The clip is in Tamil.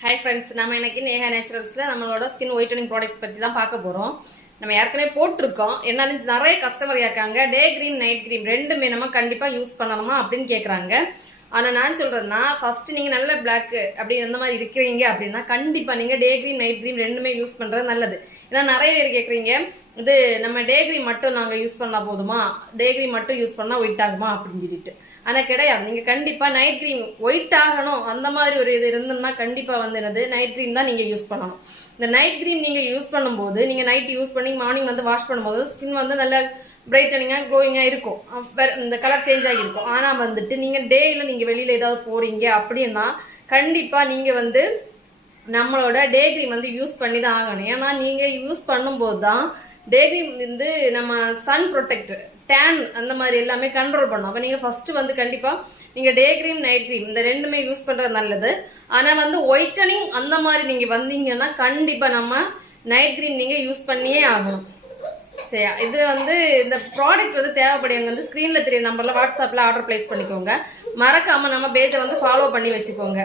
ஹாய் ஃப்ரெண்ட்ஸ், நம்ம இன்னைக்கு நேஹா நேச்சுரல்ஸில் நம்மளோட ஸ்கின் ஒயிட்டனிங் ப்ராடக்ட் பற்றி தான் பார்க்க போகிறோம். நம்ம ஏற்கனவே போட்டிருக்கோம். என்னன்னு நிறைய கஸ்டமர் கேட்காங்க, டே க்ரீம் நைட் க்ரீம் ரெண்டுமே நம்ம கண்டிப்பாக யூஸ் பண்ணணுமா அப்படின்னு கேட்குறாங்க. ஆனால் நான் சொல்கிறதுனா, ஃபஸ்ட்டு நீங்கள் நல்ல பிளாக்கு அப்படி அந்த மாதிரி இருக்கிறீங்க அப்படின்னா கண்டிப்பாக நீங்கள் டே க்ரீம் நைட் க்ரீம் ரெண்டுமே யூஸ் பண்ணுறது நல்லது. ஏன்னா நிறைய பேர் கேட்குறீங்க, இது நம்ம டே க்ரீம் மட்டும் நாங்கள் யூஸ் பண்ணால் போதுமா, டே க்ரீம் மட்டும் யூஸ் பண்ணால் ஒயிட் ஆகுமா அப்படின்னு சொல்லிட்டு. ஆனால் கிடையாது. நீங்கள் கண்டிப்பாக நைட் க்ரீம் ஒயிட் ஆகணும் அந்த மாதிரி ஒரு இது இருந்ததுன்னா கண்டிப்பாக வந்து என்னது நைட் க்ரீம் தான் நீங்கள் யூஸ் பண்ணணும். இந்த நைட் க்ரீம் நீங்கள் யூஸ் பண்ணும்போது, நீங்கள் நைட் யூஸ் பண்ணி மார்னிங் வந்து வாஷ் பண்ணும்போது ஸ்கின் வந்து நல்லா பிரைட்டனிங்காக க்ளோயிங்காக இருக்கும், இந்த கலர் சேஞ்ச் ஆகியிருக்கும். ஆனால் வந்துட்டு நீங்கள் டேயில் நீங்கள் வெளியில் ஏதாவது போகிறீங்க அப்படின்னா கண்டிப்பாக நீங்கள் வந்து நம்மளோட டே க்ரீம் வந்து யூஸ் பண்ணி தான் ஆகணும். ஏன்னா நீங்கள் யூஸ் பண்ணும்போது தான் டே க்ரீம் வந்து நம்ம சன் ப்ரொடெக்ட், டேன் அந்த மாதிரி எல்லாமே கண்ட்ரோல் பண்ணும். அப்போ நீங்கள் ஃபஸ்ட்டு வந்து கண்டிப்பாக நீங்கள் டே க்ரீம் நைட் க்ரீம் இந்த ரெண்டுமே யூஸ் பண்ணுறது நல்லது. ஆனால் வந்து ஒயிட்டனிங் அந்த மாதிரி நீங்கள் வந்தீங்கன்னா கண்டிப்பாக நம்ம நைட் க்ரீம் நீங்கள் யூஸ் பண்ணியே ஆகணும். சரியா? இது வந்து இந்த ப்ராடக்ட் வந்து தேவைப்படுறவங்க வந்து ஸ்க்ரீனில் தெரிய நம்பரில் வாட்ஸ்அப்பில் ஆர்டர் ப்ளேஸ் பண்ணிக்கோங்க. மறக்காமல் நம்ம பேஜை வந்து ஃபாலோ பண்ணி வச்சுக்கோங்க.